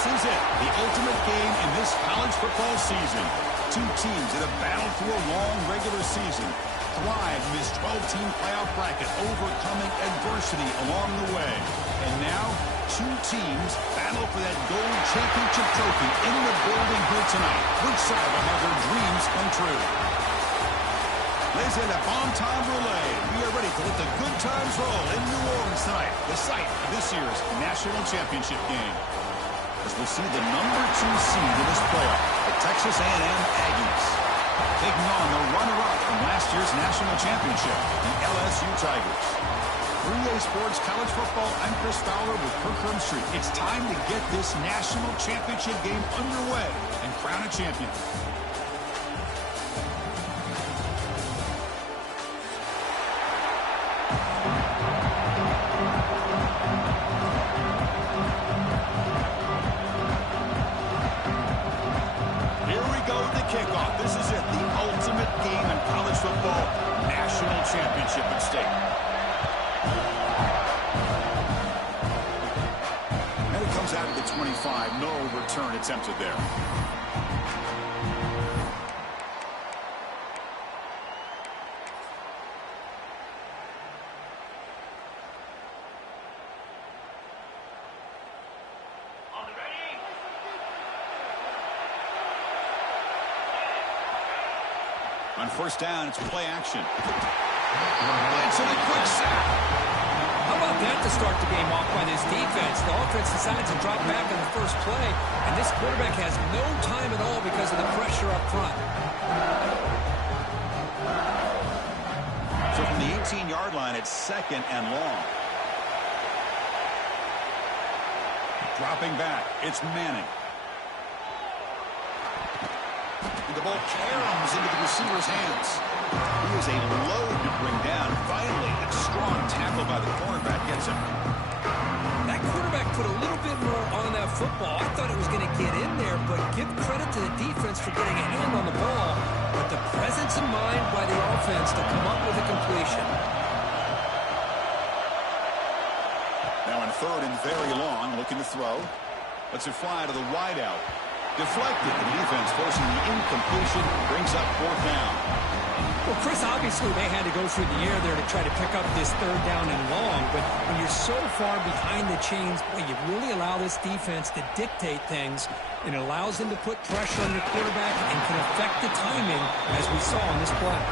This is it, the ultimate game in this college football season. Two teams that have battled through a long regular season, thrived in this 12-team playoff bracket, overcoming adversity along the way. And now, two teams battle for that gold championship trophy in the building here tonight. Which side will have their dreams come true? Ladies and gentlemen, bomb time relay. We are ready to let the good times roll in New Orleans tonight, the site of this year's national championship game. As we'll see the number 2 seed in this playoff, the Texas A&M Aggies, taking on the runner-up from last year's national championship, the LSU Tigers. 3A Sports College Football, I'm Chris Fowler with Kirk Herbstreit. It's time to get this national championship game underway and crown a champion. Kickoff. This is it, the ultimate game in college football, national championship at stake. And it comes out of the 25, no return attempted there. On first down, it's play action. Blitz and a quick sack. How about that to start the game off by this defense? The offense decides to drop back on the first play, and this quarterback has no time at all because of the pressure up front. So from the 18-yard line, it's second and long. Dropping back, it's Manning. The ball caroms into the receiver's hands. He is a load to bring down. Finally, a strong tackle by the cornerback gets him. That quarterback put a little bit more on that football. I thought it was going to get in there, but give credit to the defense for getting a hand on the ball. But the presence of mind by the offense to come up with a completion. Now in third and very long, looking to throw. Lets it fly to the wideout. Deflected. The defense forcing the incompletion. Brings up fourth down. Well, Chris, obviously they had to go through the air there to try to pick up this third down and long. But when you're so far behind the chains, boy, you really allow this defense to dictate things. It allows them to put pressure on your quarterback and can affect the timing, as we saw in this play.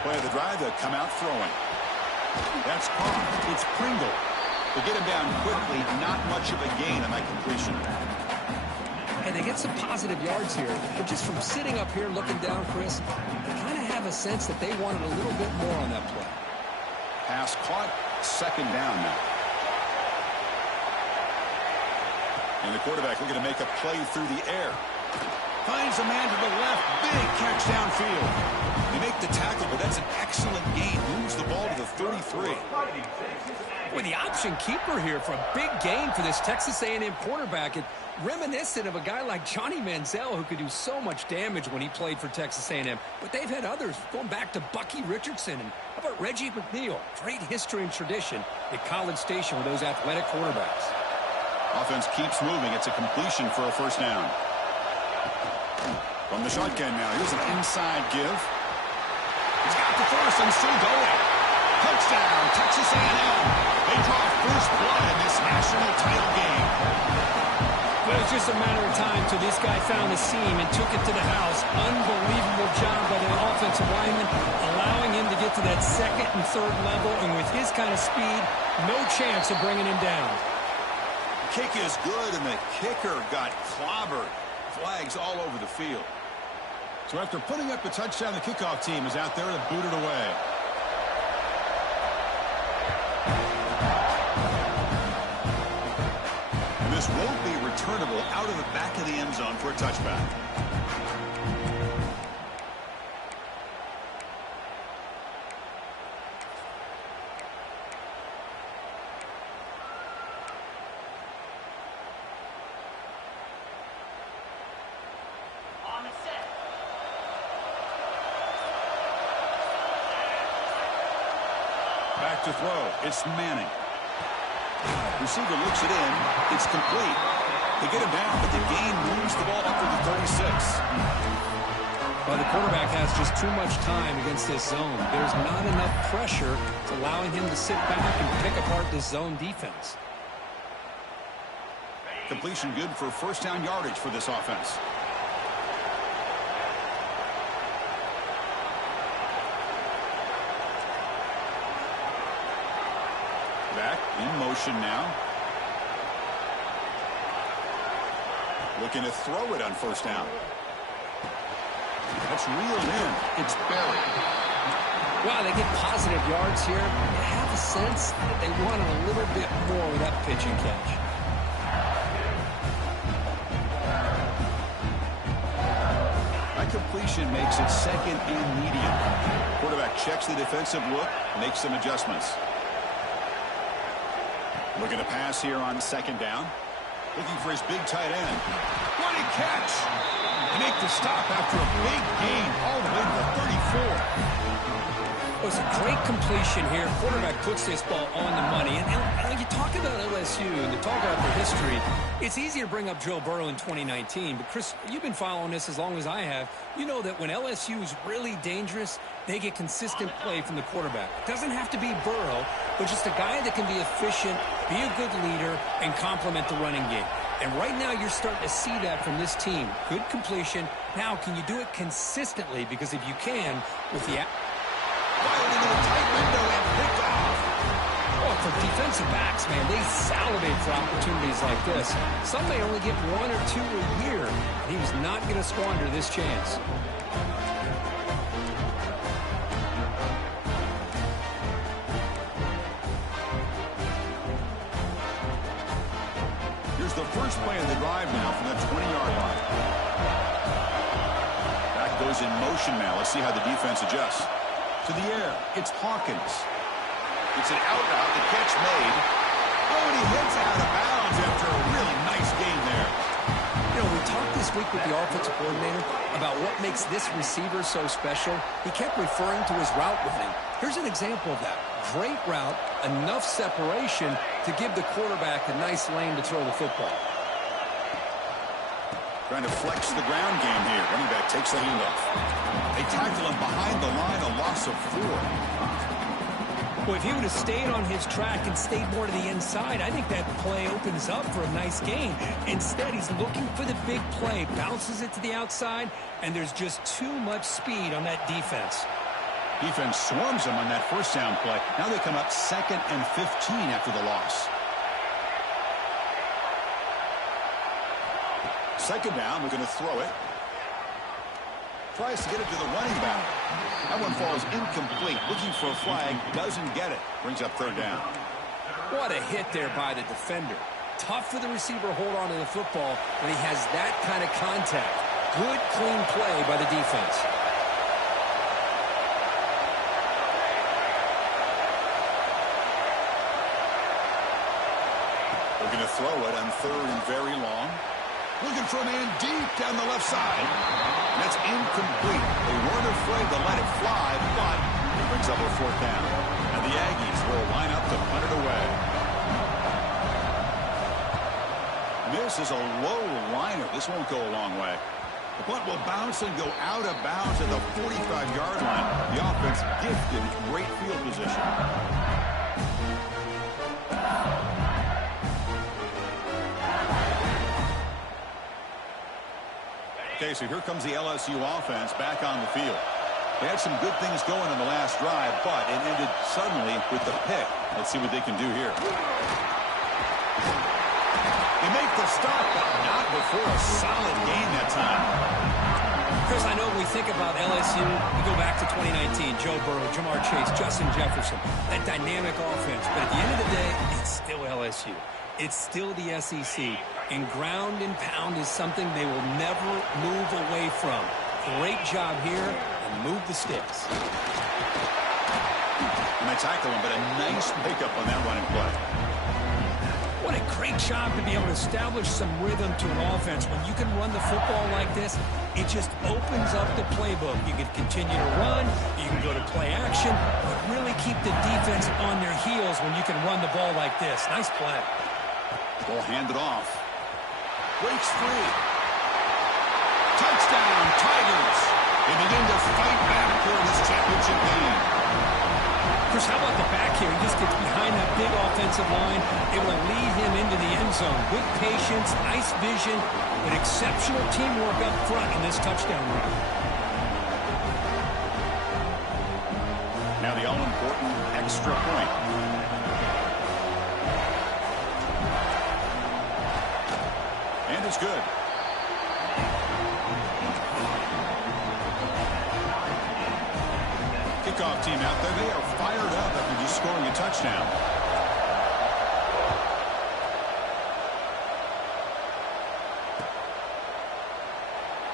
Play of the drive, they'll come out throwing. That's caught. It's Pringle. They get him down quickly. Not much of a gain on that completion. And they get some positive yards here. But just from sitting up here looking down, Chris, I kind of have a sense that they wanted a little bit more on that play. Pass caught. Second down now. And the quarterback looking to make a play through the air. Finds a man to the left. Big catch downfield. They make the tackle, but that's an excellent gain. Moves the ball to the 33. Boy, the option keeper here for a big gain for this Texas A&M quarterback. It reminiscent of a guy like Johnny Manziel, who could do so much damage when he played for Texas A&M. But they've had others, going back to Bucky Richardson. And how about Reggie McNeil? Great history and tradition at College Station with those athletic quarterbacks. Offense keeps moving. It's a completion for a first down. From the shotgun now, here's an inside give. He's got the first and still going. Touchdown, Texas A&M. They draw first blood in this national title game. Well, it was just a matter of time till this guy found a seam and took it to the house. Unbelievable job by the offensive lineman, allowing him to get to that second and third level. And with his kind of speed, no chance of bringing him down. Kick is good, and the kicker got clobbered. Flags all over the field. So after putting up the touchdown, the kickoff team is out there to boot it away. And this won't be returnable out of the back of the end zone for a touchback. back to throw. It's Manning. Receiver looks it in. It's complete. They get him down, but the gain moves the ball up to the 36. Well, the quarterback has just too much time against this zone. There's not enough pressure allowing him to sit back and pick apart this zone defense. Completion good for first down yardage for this offense. Back in motion now. Looking to throw it on first down. That's reeled in. It's buried. Wow, they get positive yards here. You have a sense that they wanted a little bit more with that pitch and catch. That completion makes it second and medium. Quarterback checks the defensive look, makes some adjustments. Looking to pass here on second down. Looking for his big tight end. What a catch! Make the stop after a big gain all the way to the 34. It was a great completion here. Quarterback puts this ball on the money. And you talk about LSU and you talk about the history. It's easy to bring up Joe Burrow in 2019. But, Chris, you've been following this as long as I have. You know that when LSU is really dangerous, they get consistent play from the quarterback. It doesn't have to be Burrow, but just a guy that can be efficient, be a good leader, and complement the running game. And right now you're starting to see that from this team. Good completion. Now, can you do it consistently? Because if you can, with the... Fired into a tight window and picked off. Oh, for defensive backs, man, they salivate for opportunities like this. Some may only get one or two a year. He was not going to squander this chance. Here's the first play of the drive now from the 20-yard line. Back goes in motion now. Let's see how the defense adjusts. To the air, it's Hawkins. It's an out route, the catch made. Oh, and he hits out of bounds after a really nice gain there. You know, we talked this week with the offensive coordinator about what makes this receiver so special. He kept referring to his route running. Here's an example of that. Great route, enough separation to give the quarterback a nice lane to throw the football. Trying to flex the ground game here. Running back takes the handoff. They tackle him behind the line, a loss of 4. Well, if he would have stayed on his track and stayed more to the inside, I think that play opens up for a nice gain. Instead, he's looking for the big play, bounces it to the outside, and there's just too much speed on that defense. Defense swarms him on that first down play. Now they come up 2nd and 15 after the loss. Second down, we're going to throw it. Tries to get it to the running back. That one falls incomplete. Looking for a flag, doesn't get it. Brings up third down. What a hit there by the defender. Tough for the receiver to hold on to the football when he has that kind of contact. Good, clean play by the defense. We're going to throw it on third and very long. Looking for a man deep down the left side. That's incomplete. They weren't afraid to let it fly, but it brings up a fourth down. And the Aggies will line up to punt it away. This is a low liner. This won't go a long way. The punt will bounce and go out of bounds at the 45-yard line. The offense gifted great field position. Okay, so here comes the LSU offense back on the field. They had some good things going on the last drive, but it ended suddenly with the pick. Let's see what they can do here. They make the stop, but not before a solid gain that time. Chris, I know when we think about LSU, we go back to 2019, Joe Burrow, Jamar Chase, Justin Jefferson, that dynamic offense. But at the end of the day, it's still LSU. It's still the SEC. And ground and pound is something they will never move away from. Great job here, and move the sticks. And they tackle him, but a nice pickup on that running play. doing a great job to be able to establish some rhythm to an offense. When you can run the football like this, it just opens up the playbook. You can continue to run, you can go to play action, but really keep the defense on their heels when you can run the ball like this. Nice play. Ball handed off. Breaks free. Touchdown, Tigers. They begin to fight back here in this championship game. Chris, how about the back here? He just gets behind that big offensive line, able to lead him into the end zone. Good patience, nice vision, but exceptional teamwork up front on this touchdown run. Now the all-important extra point. And it's good. Kickoff team out there. They are fired up after just scoring a touchdown.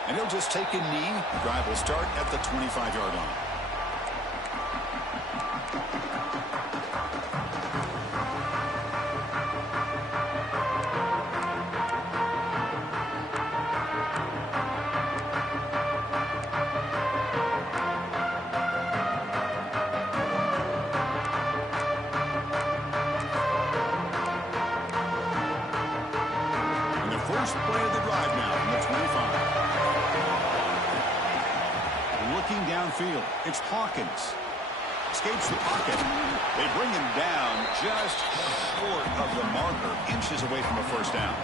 And he'll just take a knee. The drive will start at the 25-yard line. First play of the drive now from the 25. Looking downfield, it's Hawkins. Escapes the pocket. They bring him down just short of the marker, inches away from a first down.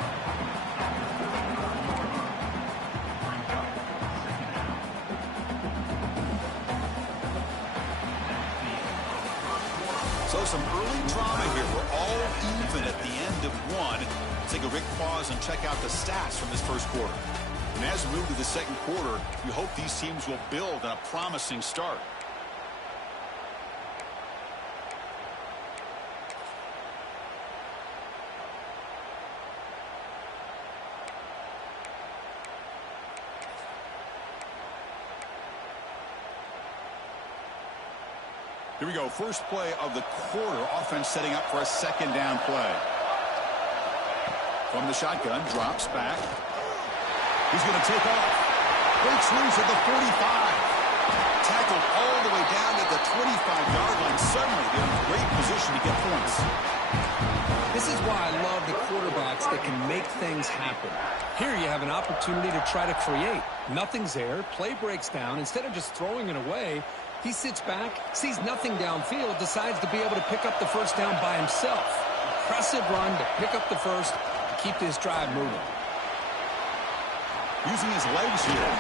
So some early drama here. We're all even at the end of one. Take a quick pause and check out the stats from this first quarter. And as we move to the second quarter, you hope these teams will build on a promising start. Here we go. First play of the quarter. Offense setting up for a second down play. From the shotgun, drops back. He's going to take off. Breaks loose at the 45. Tackled all the way down at the 25-yard line. Suddenly, they're in great position to get points. This is why I love the quarterbacks that can make things happen. Here you have an opportunity to try to create. Nothing's there. Play breaks down. Instead of just throwing it away, he sits back, sees nothing downfield, decides to be able to pick up the first down by himself. Impressive run to pick up the first. Keep this drive moving. Using his legs here.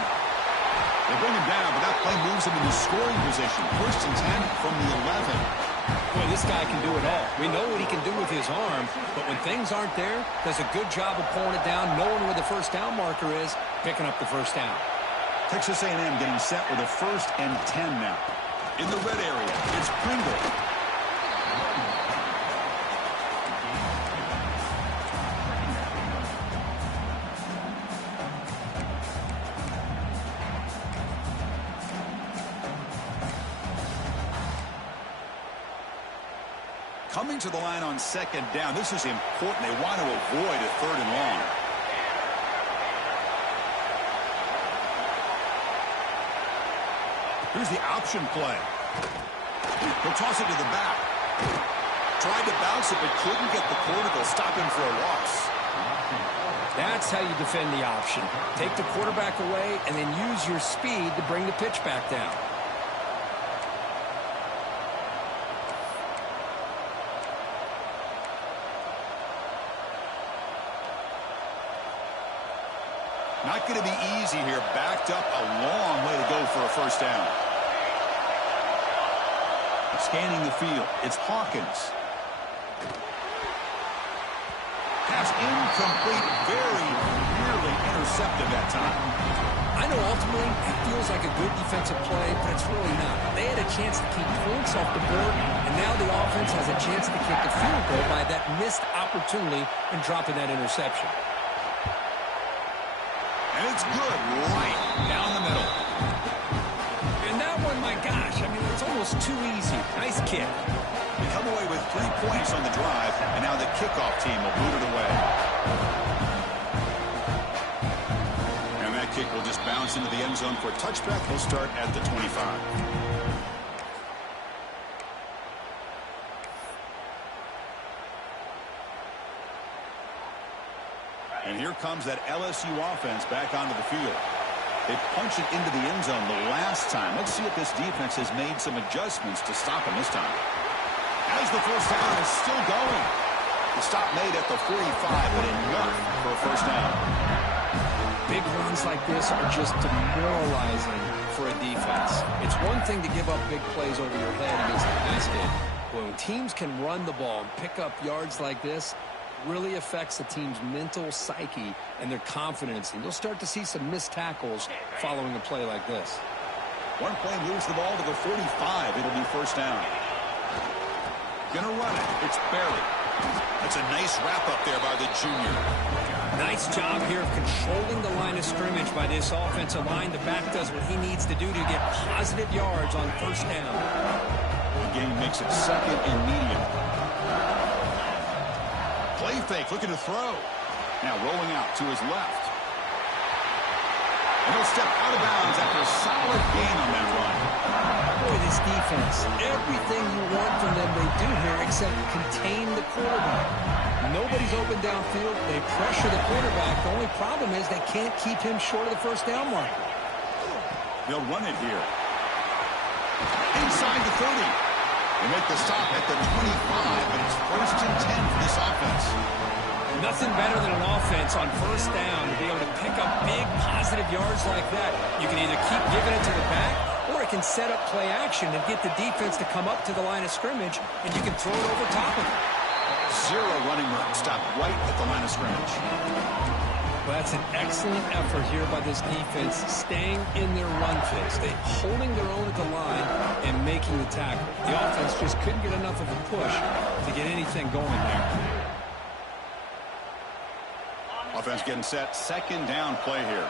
They bring him down, but that play moves him into scoring position. First and 10 from the 11. Boy, this guy can do it all. We know what he can do with his arm, but when things aren't there, does a good job of pulling it down, knowing where the first down marker is, picking up the first down. Texas A&M getting set with a first and 10 now. In the red area, it's Pringle. Coming to the line on second down. This is important. They want to avoid a third and long. Here's the option play. He'll toss it to the back. Tried to bounce it, but couldn't get the quarterback to stop him for a loss. That's how you defend the option. Take the quarterback away and then use your speed to bring the pitch back down. Not going to be easy here. Backed up a long way to go for a first down. Scanning the field. It's Hawkins. Pass incomplete. Very nearly intercepted that time. I know ultimately it feels like a good defensive play, but it's really not. They had a chance to keep points off the board, and now the offense has a chance to kick a field goal by that missed opportunity and dropping that interception. And it's good right down the middle. And that one, my gosh, I mean, it's almost too easy. Nice kick. They come away with 3 points on the drive, and now the kickoff team will boot it away. And that kick will just bounce into the end zone for a touchback. He'll start at the 25. And here comes that LSU offense back onto the field. They punched it into the end zone the last time. Let's see if this defense has made some adjustments to stop him this time. As the first down is still going. The stop made at the 45, but enough for a first down. Big runs like this are just demoralizing for a defense. It's one thing to give up big plays over your head against the pass game. When teams can run the ball and pick up yards like this, really affects the team's mental psyche and their confidence. And you'll start to see some missed tackles following a play like this. One play moves the ball to the 45. It'll be first down. Gonna run it. It's Barry. That's a nice wrap up there by the junior. Nice job here of controlling the line of scrimmage by this offensive line. The back does what he needs to do to get positive yards on first down. The game makes it second and medium. Play fake, looking to throw. Now rolling out to his left. And he'll step out of bounds after a solid gain on that run. Boy, this defense, everything you want from them they do here except contain the quarterback. Nobody's open downfield. They pressure the quarterback. The only problem is they can't keep him short of the first down mark. They'll run it here. Inside the 30. They make the stop at the 25, but it's first and 10 for this offense. Nothing better than an offense on first down to be able to pick up big positive yards like that. You can either keep giving it to the back, or it can set up play action and get the defense to come up to the line of scrimmage, and you can throw it over top of it. Zero running room. Stop right at the line of scrimmage. Well, that's an excellent effort here by this defense, staying in their run phase. They holding their own at the line and making the tackle. The offense just couldn't get enough of a push to get anything going there. Offense getting set. Second down play here.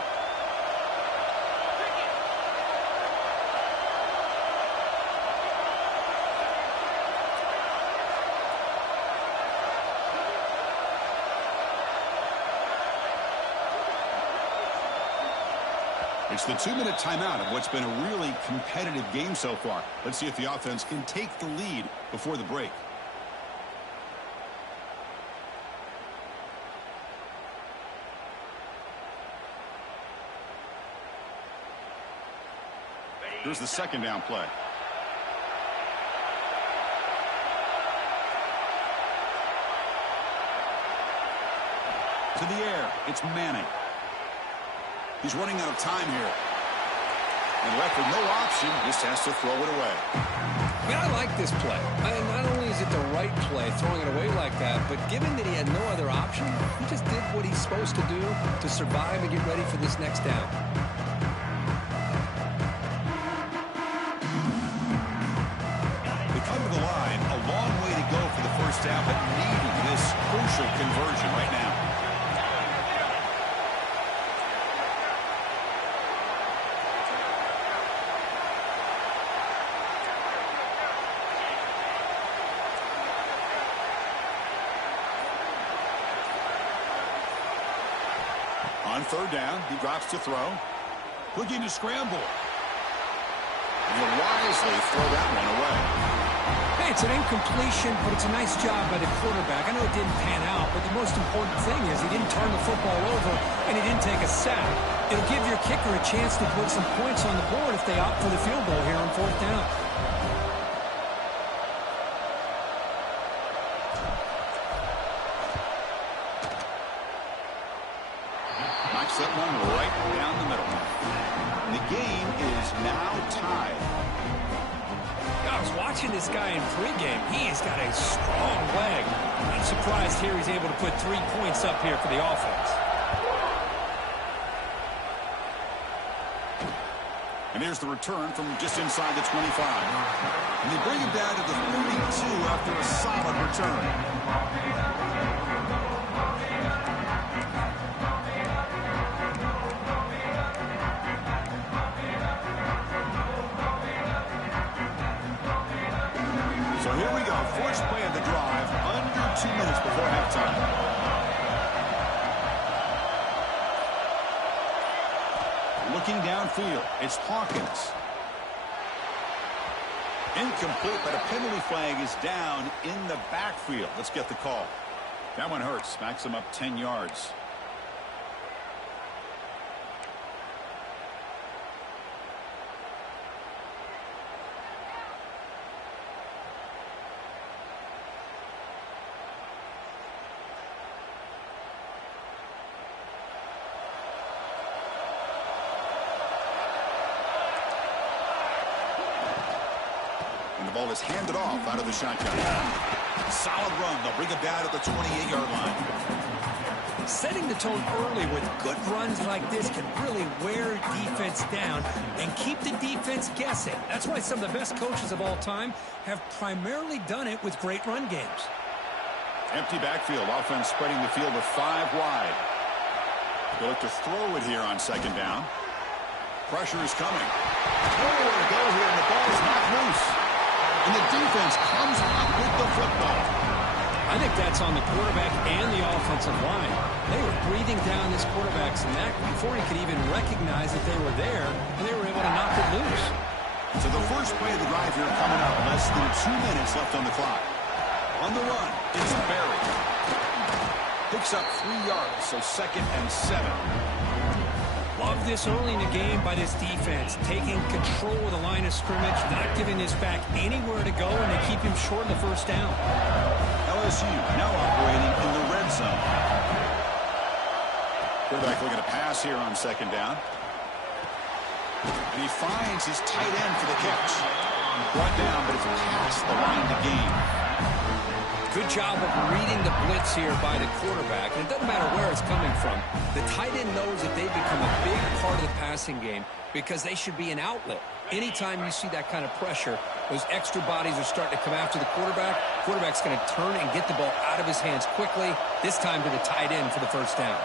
It's the 2-minute timeout of what's been a really competitive game so far. Let's see if the offense can take the lead before the break. Here's the second down play. To the air. It's Manning. He's running out of time here. And left with no option, just has to throw it away. Yeah, I like this play. Not only is it the right play, throwing it away like that, but given that he had no other option, he just did what he's supposed to do to survive and get ready for this next down. They come to the line, a long way to go for the first down, but needing this crucial conversion right now. On third down, he drops to throw. Looking to scramble. And he'll wisely throw that one away. Hey, it's an incompletion, but it's a nice job by the quarterback. I know it didn't pan out, but the most important thing is he didn't turn the football over and he didn't take a sack. It'll give your kicker a chance to put some points on the board if they opt for the field goal here on fourth down. Knocks that one right down the middle. And the game is now tied. I was watching this guy in pregame. He has got a strong leg. I'm surprised here he's able to put 3 points up here for the offense. And here's the return from just inside the 25. And they bring him down to the 32 after a solid return. So here we go, 4th Looking downfield, it's Hawkins. Incomplete, but a penalty flag is down in the backfield. Let's get the call. That one hurts. Backs him up 10 yards. And the ball is handed off out of the shotgun. Solid run. They'll bring it down at the 28-yard line. Setting the tone early with good runs like this can really wear defense down and keep the defense guessing. That's why some of the best coaches of all time have primarily done it with great run games. Empty backfield. Offense spreading the field with 5 wide. They'll look to throw it here on second down. Pressure is coming. Nowhere to go here, and the ball is knocked loose. And the defense comes up with the football. I think that's on the quarterback and the offensive line. They were breathing down this quarterback's neck before he could even recognize that they were there, and they were able to knock it loose. So the first play of the drive here coming up. Less than 2 minutes left on the clock. On the run, it's Barry. Picks up 3 yards, so 2nd and 7. Love this early in the game by this defense, taking control of the line of scrimmage, not giving this back anywhere to go, and they keep him short of the first down. LSU now operating in the red zone. Quarterback looking to pass here on second down. And he finds his tight end for the catch. Brought down, but it's past the line to gain. Good job of reading the blitz here by the quarterback. And it doesn't matter where it's coming from. The tight end knows that they've become a big part of the passing game because they should be an outlet. Anytime you see that kind of pressure, those extra bodies are starting to come after the quarterback. Quarterback's going to turn and get the ball out of his hands quickly, this time to the tight end for the first down.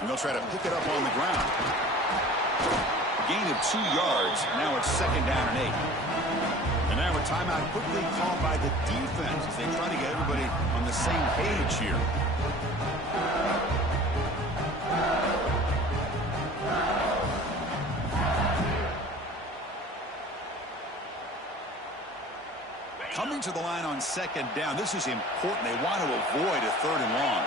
And they'll try to pick it up on the ground. Gain of 2 yards. Now it's 2nd down and 8. And now a timeout quickly called by the defense as they try to get everybody on the same page here. Coming to the line on 2nd down. This is important. They want to avoid a 3rd and long.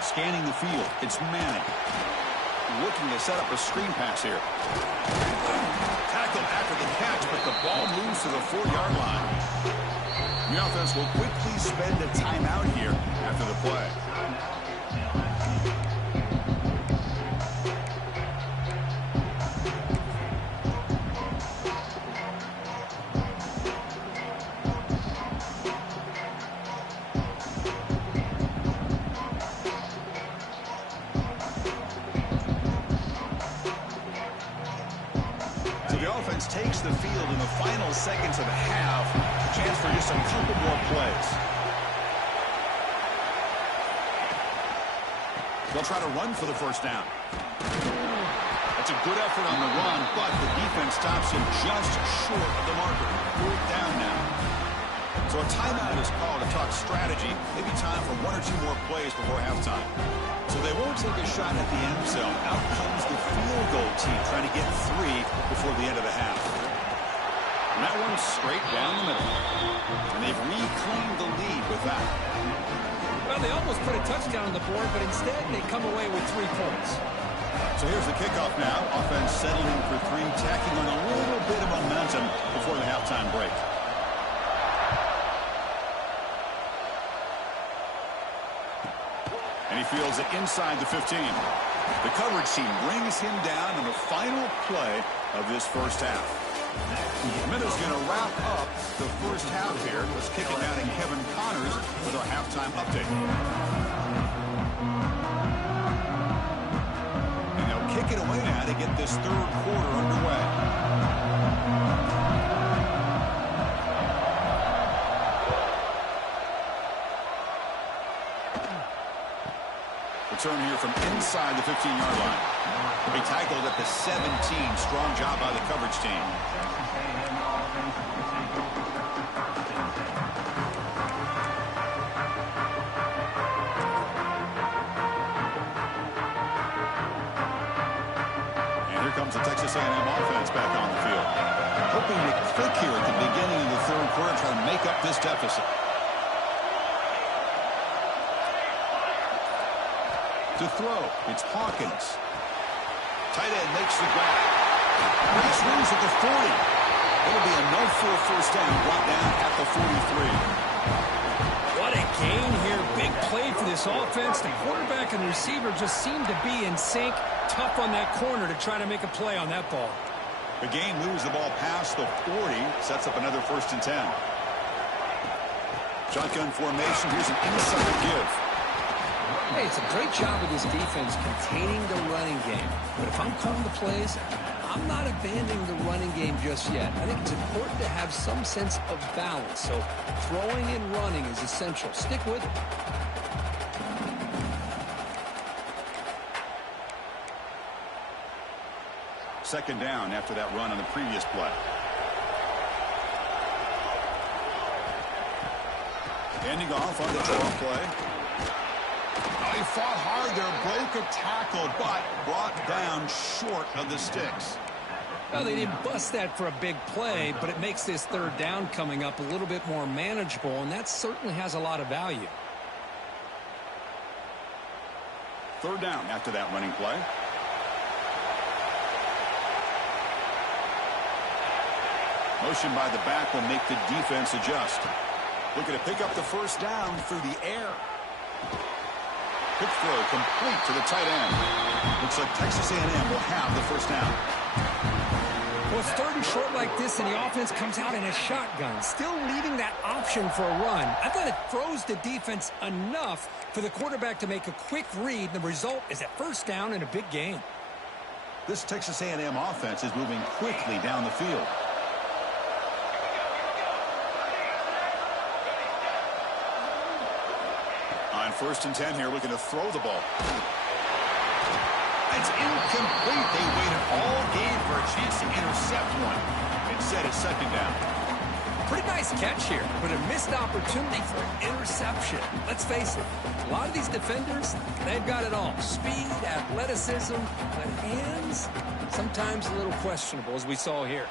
Scanning the field, it's Manning. Looking to set up a screen pass here. Tackled after the catch, but the ball moves to the 4-yard line. The offense will quickly spend a timeout here after the play. Takes the field in the final seconds of the half. Chance for just a couple more plays. They'll try to run for the first down. That's a good effort on the run, but the defense stops him just short of the marker. 4th down now. So a timeout is called to talk strategy. Maybe time for 1 or 2 more plays before halftime. So they won't take a shot at the end zone. Out comes the field goal team trying to get 3 before the end of the half. And that one's straight down the middle. And they've reclaimed the lead with that. Well, they almost put a touchdown on the board, but instead they come away with 3 points. So here's the kickoff now. Offense settling for 3, tacking on a little bit of momentum before the halftime break. And he fields it inside the 15. The coverage team brings him down in the final play of this first half. Minutes going to wrap up the first half here. Let's kick it down to Kevin Connors with our halftime update. And they'll kick it away now to get this 3rd quarter underway. Return here from inside the 15-yard line. They tackled at the 17. Strong job by the coverage team. And here comes the Texas A&M offense back on the field. Hoping to click here at the beginning of the third quarter, try to make up this deficit. To throw, it's Hawkins. Tight end makes the grab. Nice runs at the 40. It'll be enough for a first down, brought down at the 43. What a gain here. Big play for this offense. The quarterback and the receiver just seem to be in sync. Tough on that corner to try to make a play on that ball. The game moves the ball past the 40. Sets up another 1st and 10. Shotgun formation. Here's an inside give. Hey, it's a great job of this defense containing the running game. But if I'm calling the plays, I'm not abandoning the running game just yet. I think it's important to have some sense of balance. So throwing and running is essential. Stick with it. Second down after that run on the previous play. Ending off on the draw play. Oh, he fought hard there, broke a tackle, but brought down short of the sticks. Well, they didn't bust that for a big play, but it makes this third down coming up a little bit more manageable, and that certainly has a lot of value. Third down after that running play. Motion by the back will make the defense adjust. Looking to pick up the first down through the air. Quick throw complete to the tight end. Looks like Texas A&M will have the first down. Well, it's third and short like this, and the offense comes out in a shotgun, still leaving that option for a run. I thought it throws the defense enough for the quarterback to make a quick read, and the result is a first down and a big gain. This Texas A&M offense is moving quickly down the field. On 1st and 10 here, looking to throw the ball. It's incomplete. They waited all game for a chance to intercept one. Instead, it's second down. Pretty nice catch here, but a missed opportunity for an interception. Let's face it, a lot of these defenders, they've got it all. Speed, athleticism, but hands, sometimes a little questionable, as we saw here.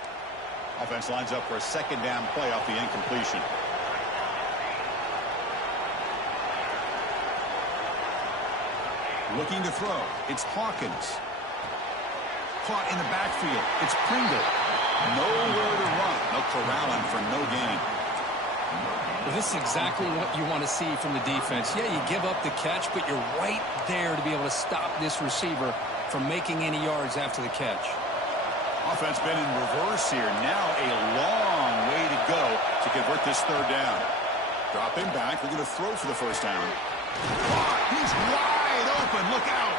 Offense lines up for a second down play off the incompletion. Looking to throw. It's Hawkins. Caught in the backfield. It's Pringle. Nowhere to run. No corralling for no gain. Well, this is exactly what you want to see from the defense. Yeah, you give up the catch, but you're right there to be able to stop this receiver from making any yards after the catch. Offense been in reverse here. Now a long way to go to convert this third down. Dropping back. We're going to throw for the first down. He's wide open. Look out.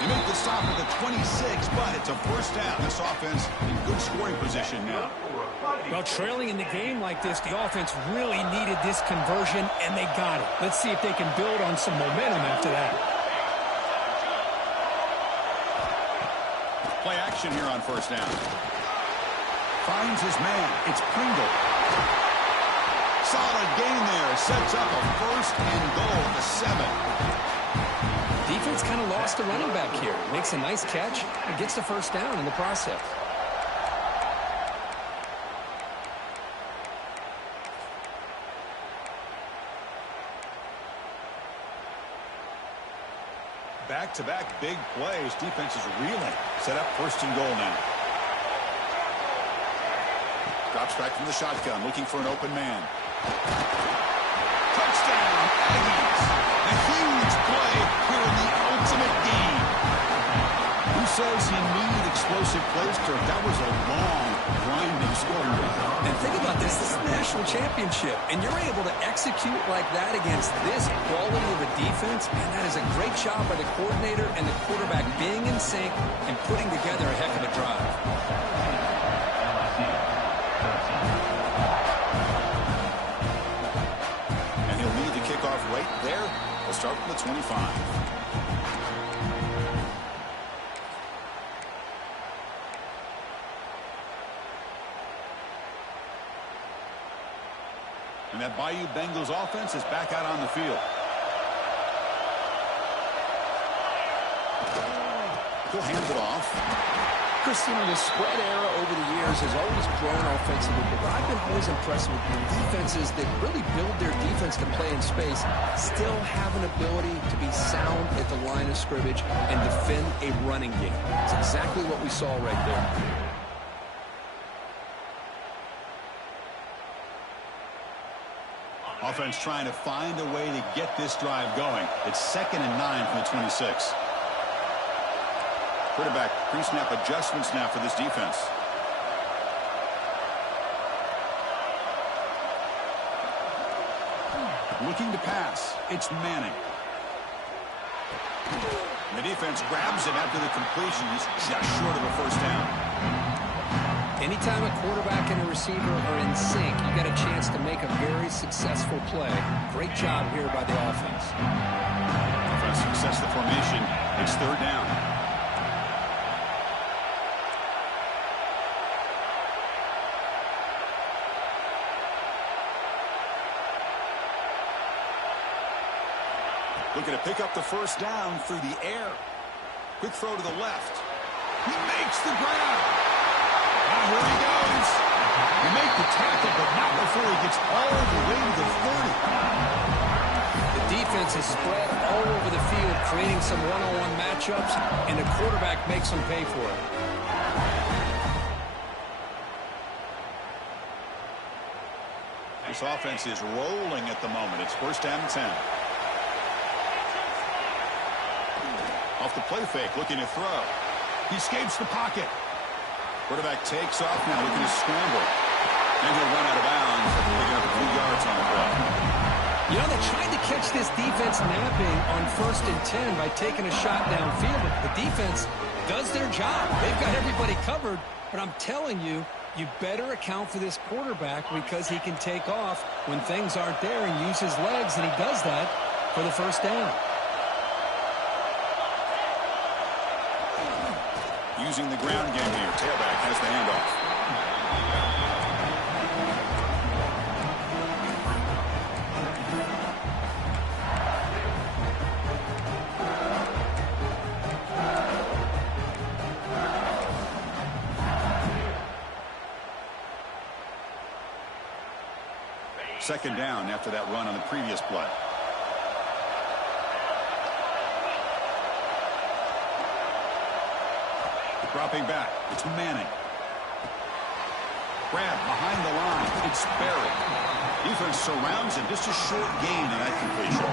They make the stop at the 26, but it's a first down. This offense in good scoring position now. Well, trailing in the game like this, the offense really needed this conversion, and they got it. Let's see if they can build on some momentum after that. Play action here on first down. Finds his man. It's Pringle. Solid gain there. Sets up a first and goal at the 7. Defense kind of lost the running back here. Makes a nice catch and gets the first down in the process. Back-to-back big plays. Defense is reeling. Set up first and goal now. Drops back from the shotgun, looking for an open man. Touchdown, Aggies. A huge play here in the ultimate game. Who says you need explosive plays, Kirk? That was a long, grinding scoring drive. And think about this. This is the national championship, and you're able to execute like that against this quality of a defense, and that is a great job by the coordinator and the quarterback being in sync and putting together a heck of a drive. And he'll lead the kickoff right There, we'll start from the 25. And that Bayou Bengals offense is back out on the field. He'll hand it off. Chris, the spread era over the years has always grown offensively, but I've been always impressed with defenses that really build their defense to play in space, still have an ability to be sound at the line of scrimmage and defend a running game. It's exactly what we saw right there. Offense trying to find a way to get this drive going. It's 2nd and 9 from the 26. Quarterback pre-snap adjustments now for this defense. Looking to pass. It's Manning. The defense grabs him after the completion. He's just short of a first down. Anytime a quarterback and a receiver are in sync, you got a chance to make a very successful play. Great job here by the offense. Offense success the formation. It's 3rd down. Looking to pick up the first down through the air. Quick throw to the left. He makes the grab. Now here he goes. You make the tackle, but not before he gets all the way to the 30. The defense is spread all over the field, creating some one-on-one matchups, and the quarterback makes them pay for it. This offense is rolling at the moment. It's 1st down and 10. Off the play fake, looking to throw. He escapes the pocket. Quarterback takes off now, looking to scramble. And he'll run out of bounds, picking up a few yards on the play. They tried to catch this defense napping on 1st and 10 by taking a shot downfield. But the defense does their job. They've got everybody covered. But I'm telling you, you better account for this quarterback because he can take off when things aren't there and use his legs, and he does that for the first down. Using the ground game here. Tailback has the handoff. Second down after that run on the previous play. Dropping back. It's Manning. Grab behind the line. It's Barrett. Defense surrounds him. Just a short gain in that completion.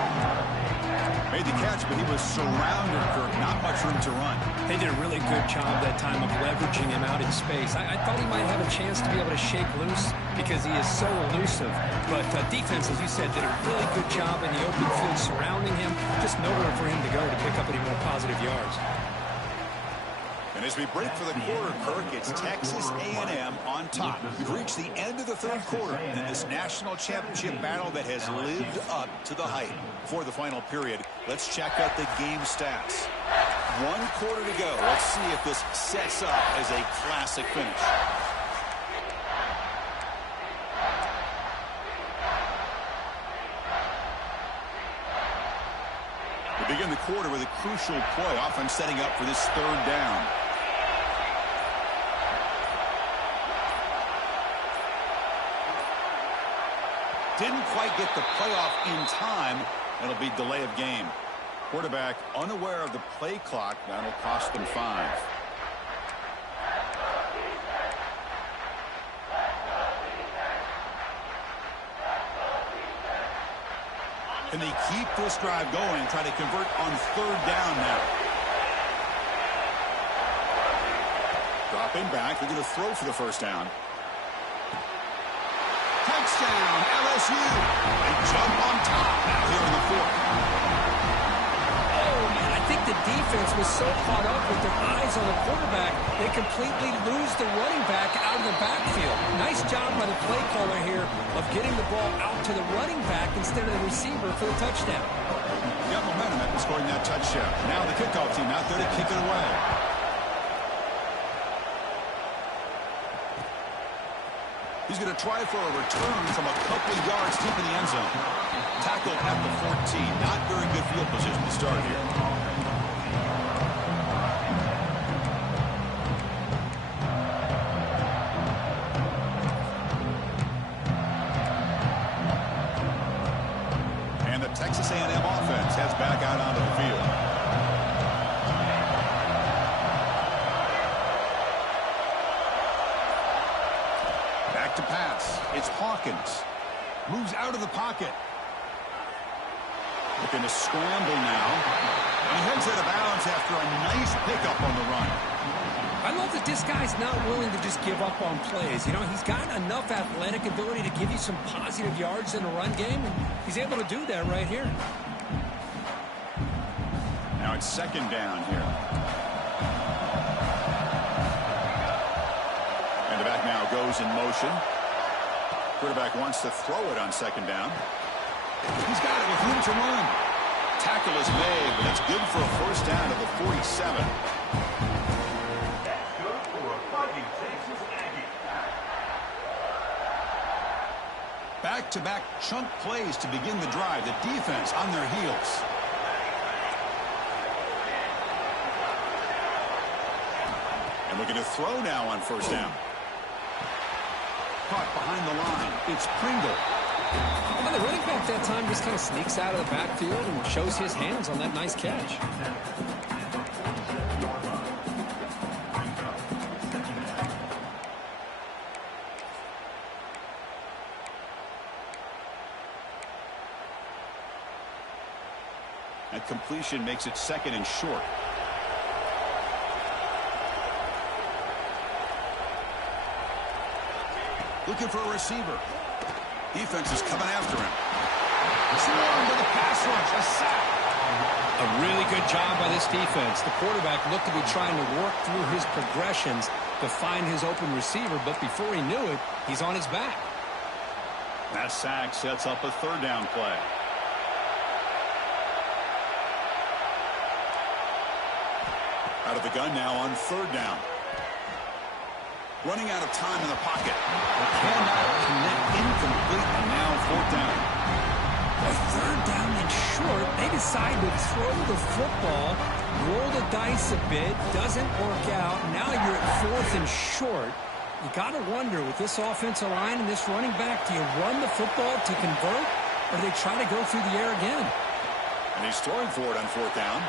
Made the catch, but he was surrounded, Kirk. Not much room to run. They did a really good job that time of leveraging him out in space. I thought he might have a chance to be able to shake loose because he is so elusive. But defense, as you said, did a really good job in the open field surrounding him. Just nowhere for him to go to pick up any more positive yards. And as we break for the quarter, Kirk, it's Texas A&M on top. We've reached the end of the 3rd quarter in this national championship battle that has lived up to the hype. For the final period, let's check out the game stats. 1 quarter to go. Let's see if this sets up as a classic finish. We begin the quarter with a crucial play, often setting up for this 3rd down. Didn't quite get the playoff in time. It'll be delay of game. Quarterback unaware of the play clock. That'll cost them 5. Can they keep this drive going, try to convert on 3rd down now? Dropping back. They're going to throw for the first down. Touchdown, LSU. They jump on top now here in the 4th. Oh, man, I think the defense defense was so caught up with their eyes on the quarterback, they completely lose the running back out of the backfield. Nice job by the play caller here of getting the ball out to the running back instead of the receiver for the touchdown. Got momentum after scoring that touchdown. Now the kickoff team out there to kick it away. He's going to try for a return from a couple of yards deep in the end zone. Tackled at the 14. Not very good field position to start here. And the Texas A&M offense heads back out onto the field. Back to pass. It's Hawkins. Moves out of the pocket. Looking to scramble now. He heads out of bounds after a nice pickup on the run. I love that this guy's not willing to just give up on plays. You know, he's got enough athletic ability to give you some positive yards in the run game, and he's able to do that right here. Now it's second down here. And the back now goes in motion. Quarterback wants to throw it on second down. He's got it with room to run. Tackle is made, but it's good for a first down at the 47. That's good for a Fighting Texas Aggie. Back-to-back chunk plays to begin the drive. The defense on their heels. And looking to throw now on first down. Caught behind the line. It's Pringle. Well, the running back that time just kind of sneaks out of the backfield and shows his hands on that nice catch. That completion makes it second and short. Looking for a receiver. Defense is coming after him. Swarmed to the pass rush. A sack. A really good job by this defense. The quarterback looked to be trying to work through his progressions to find his open receiver, but before he knew it, he's on his back. That sack sets up a third down play. Out of the gun now on third down. Running out of time in the pocket. Cannot connect, incomplete, and now fourth down. A third down and short. They decide to throw the football, roll the dice a bit, doesn't work out. Now you're at fourth and short. You got to wonder, with this offensive line and this running back, do you run the football to convert, or do they try to go through the air again? And he's throwing for it on fourth down.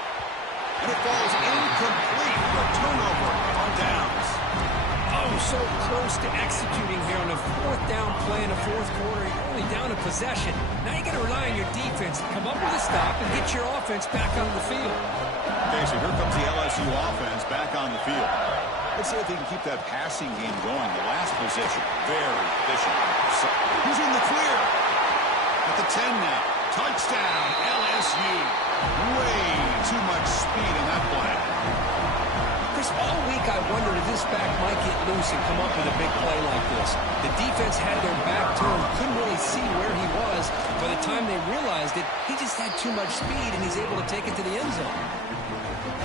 And it falls incomplete for a turnover on downs. Oh, so close to executing here on a fourth down play in the fourth quarter. You're only down a possession. Now you got to rely on your defense to come up with a stop and get your offense back on the field. Okay, so here comes the LSU offense back on the field. Let's see if he can keep that passing game going. The last possession, very efficient. So, who's in the clear? At the 10 now. Touchdown, LSU. Way too much speed in that play. Chris, all week I wondered if this back might get loose and come up with a big play like this. The defense had their back to him, couldn't really see where he was. By the time they realized it, he just had too much speed, and he's able to take it to the end zone.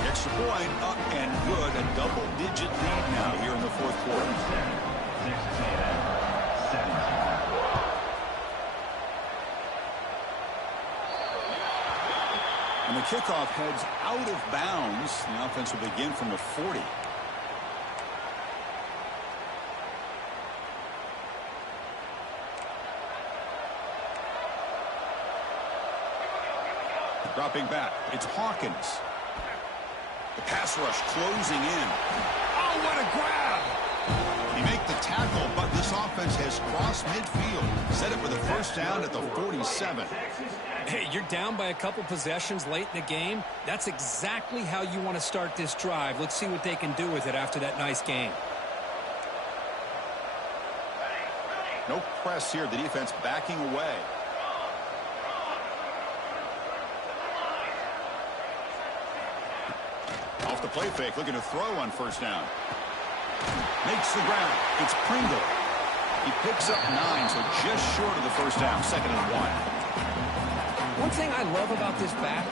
Extra point up and good. A double-digit lead now here in the fourth quarter. Texas A&M, 17. And the kickoff heads out of bounds. The offense will begin from the 40. Dropping back. It's Hawkins. The pass rush closing in. Oh, what a grab! He made the tackle, but this offense has crossed midfield. Set it with a first down at the 47. Hey, you're down by a couple possessions late in the game. That's exactly how you want to start this drive. Let's see what they can do with it after that nice game. No press here. The defense backing away. Off the play fake, looking to throw on first down. Makes the ground. It's Pringle. He picks up 9, so just short of the first down. 2nd and 1. One thing I love about this back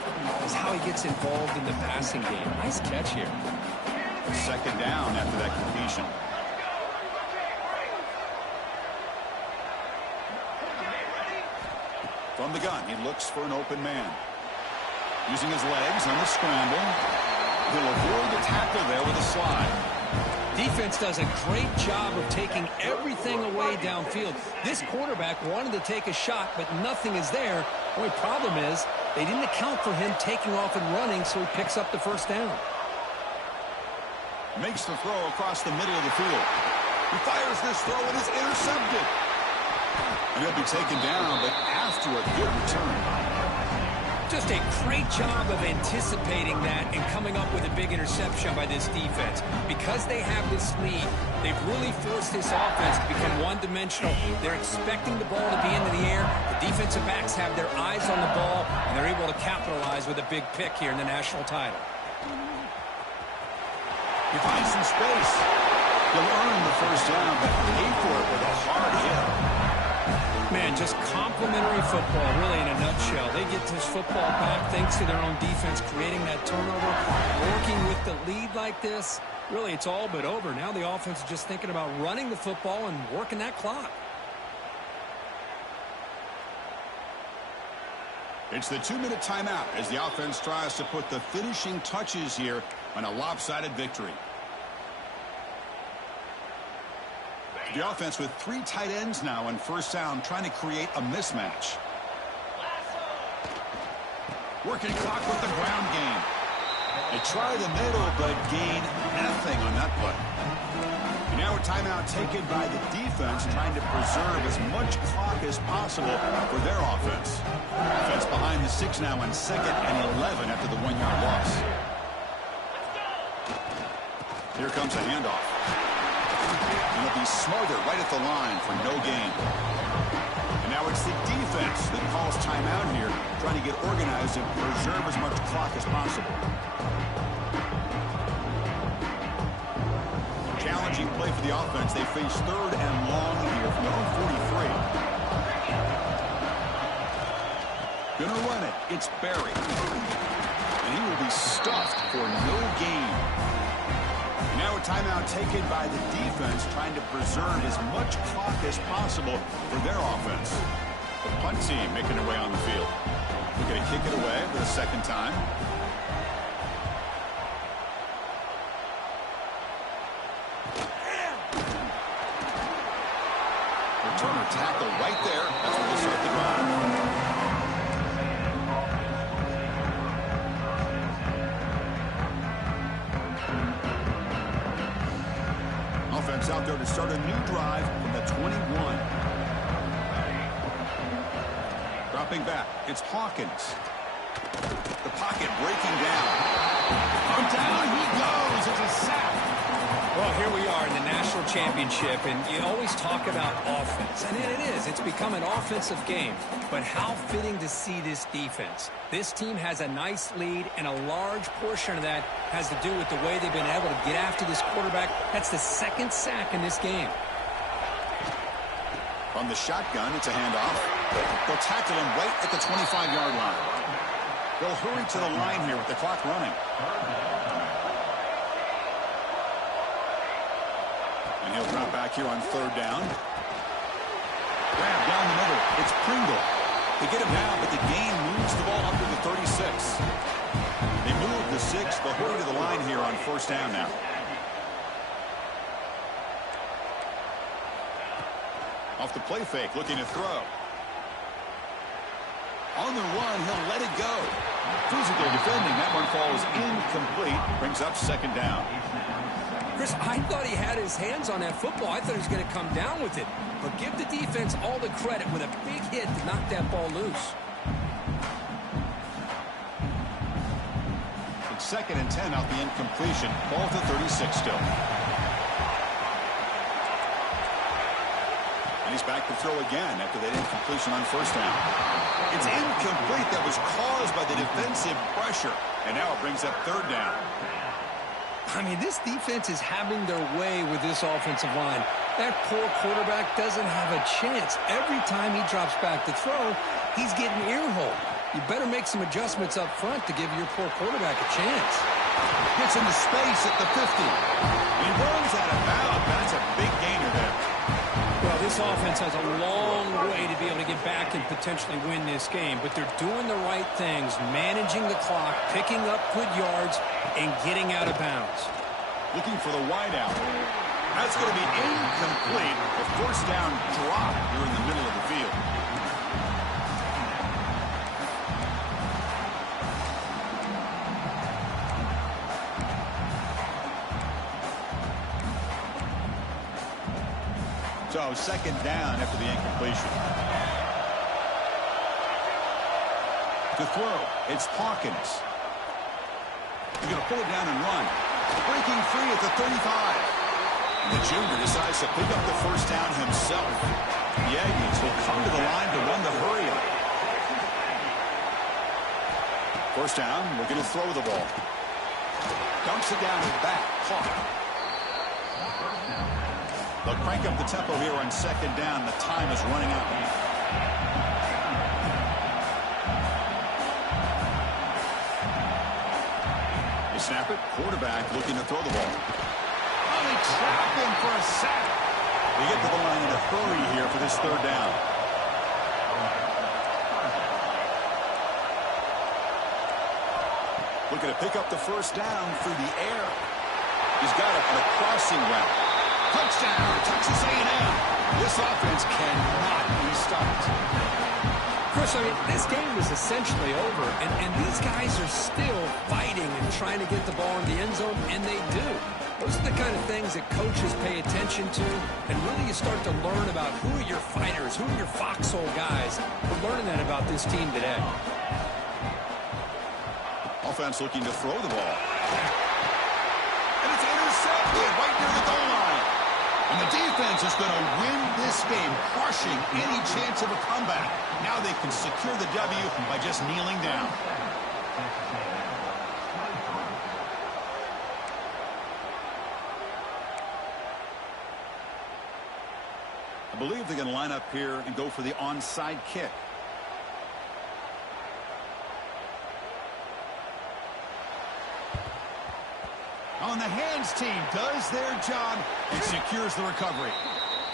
is how he gets involved in the passing game. Nice catch here. 2nd down after that completion. From the gun, he looks for an open man. Using his legs on the scramble. He'll avoid the tackle there with a slide. Defense does a great job of taking everything away downfield. This quarterback wanted to take a shot, but nothing is there. The only problem is they didn't account for him taking off and running, so he picks up the first down. Makes the throw across the middle of the field. He fires this throw and is intercepted. And he'll be taken down, but after a good return. Just a great job of anticipating that and coming up with a big interception by this defense. Because they have this lead, they've really forced this offense to become one-dimensional. They're expecting the ball to be into the air. The defensive backs have their eyes on the ball, and they're able to capitalize with a big pick here in the national title. He finds some space. He'll earn the first down, but pay for it with a hard hit. Man, just complimentary football, really, in a nutshell. They get this football back thanks to their own defense, creating that turnover, working with the lead like this. Really, it's all but over. Now the offense is just thinking about running the football and working that clock. It's the 2-minute timeout as the offense tries to put the finishing touches here on a lopsided victory. The offense with 3 tight ends now on first down, trying to create a mismatch. Working clock with the ground game. They try the middle, but gain nothing on that play. And now a timeout taken by the defense, trying to preserve as much clock as possible for their offense. Offense behind the 6 now on 2nd and 11 after the 1-yard loss. Here comes a handoff. And it'll be smothered right at the line for no gain. And now it's the defense that calls timeout here, trying to get organized and preserve as much clock as possible. Challenging play for the offense. They face 3rd and long here from their own 43. Gonna run it. It's Barry. And he will be stuffed for no gain. Now a timeout taken by the defense, trying to preserve as much clock as possible for their offense. The punt team making their way on the field. We're going to kick it away for the 2nd time. Returner tackle right there. That's where they'll start the drive. Offense out there to start a new drive from the 21. Dropping back, it's Hawkins. The pocket breaking down. And down he goes. It's a sack. Well, here we are in the national championship, and you always talk about offense. And it is. It's become an offensive game. But how fitting to see this defense. This team has a nice lead, and a large portion of that has to do with the way they've been able to get after this quarterback. That's the 2nd sack in this game. From the shotgun, it's a handoff. They'll tackle him right at the 25-yard line. They'll hurry to the line here with the clock running. And he'll drop back here on 3rd down. Grab down the middle. It's Pringle. They get him down, but the gain moves the ball up to the 36. They move the 6. They'll hurry to the line here on 1st down now. Off the play fake, looking to throw. On the run, he'll let it go. Physically defending. That one falls incomplete. Brings up 2nd down. Chris, I thought he had his hands on that football. I thought he was going to come down with it. But give the defense all the credit with a big hit to knock that ball loose. It's 2nd and 10 out the incompletion. Ball to 36 still. And He's back to throw again after that incompletion on first down. It's incomplete. That was caused by the defensive pressure. And now it brings up third down. I mean, this defense is having their way with this offensive line. That poor quarterback doesn't have a chance. Every time he drops back to throw, he's getting ear-holed. You better make some adjustments up front to give your poor quarterback a chance. Gets into space at the 50. He runs out of bounds. That's a big gainer there. Well, this offense has a long way to be able to get back and potentially win this game, but they're doing the right things, managing the clock, picking up good yards, and getting out of bounds. Looking for the wideout. That's going to be incomplete. The first down drop here in the middle of the field. So second down after the incompletion. To throw, it's Hawkins. He's going to pull it down and run. Breaking free at the 35. And the junior decides to pick up the first down himself. The Aggies will come to the line to run the hurry up. First down, looking to throw the ball. Dumps it down and back. Hawk. They'll crank up the tempo here on second down. The time is running out. They snap it. Quarterback looking to throw the ball. Oh, they trap him for a sack. They get to the line in a hurry here for this third down. Looking to pick up the first down through the air. He's got it on a crossing route. Touchdown, Texas A&M. This offense cannot be stopped. Chris, I mean, this game is essentially over, and these guys are still fighting and trying to get the ball in the end zone, and they do. Those are the kind of things that coaches pay attention to, and really you start to learn about who are your fighters, who are your foxhole guys. We're learning that about this team today. Offense looking to throw the ball. And it's intercepted right near the goal line. And the defense is going to win this game, crushing any chance of a comeback. Now they can secure the W by just kneeling down. I believe they're going to line up here and go for the onside kick. On the hands team does their job and secures the recovery.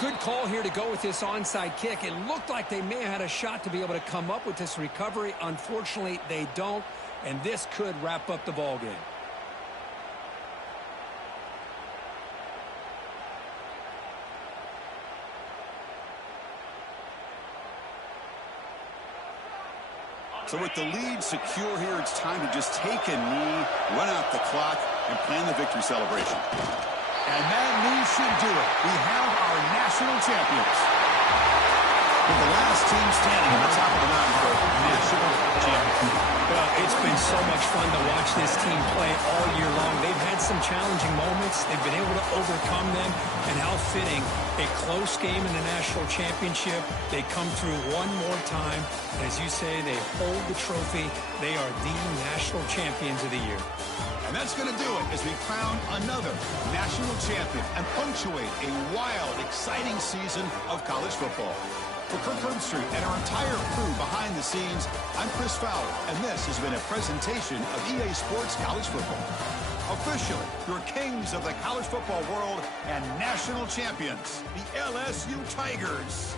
Good call here to go with this onside kick. It looked like they may have had a shot to be able to come up with this recovery. Unfortunately, they don't, and this could wrap up the ball game. So with the lead secure here, it's time to just take a knee, run out the clock, and plan the victory celebration. And that knee should do it. We have our national champions. With the last team standing on the top of the mountain for national champion. Well, it's been so much fun to watch this team play all year long. They've had some challenging moments. They've been able to overcome them. And how fitting, a close game in the national championship. They come through one more time. And as you say, they hold the trophy. They are the national champions of the year. And that's going to do it as we crown another national champion and punctuate a wild, exciting season of college football. For Kirk Herbstreit and our entire crew behind the scenes, I'm Chris Fowler, and this has been a presentation of EA Sports College Football. Officially, your kings of the college football world and national champions, the LSU Tigers.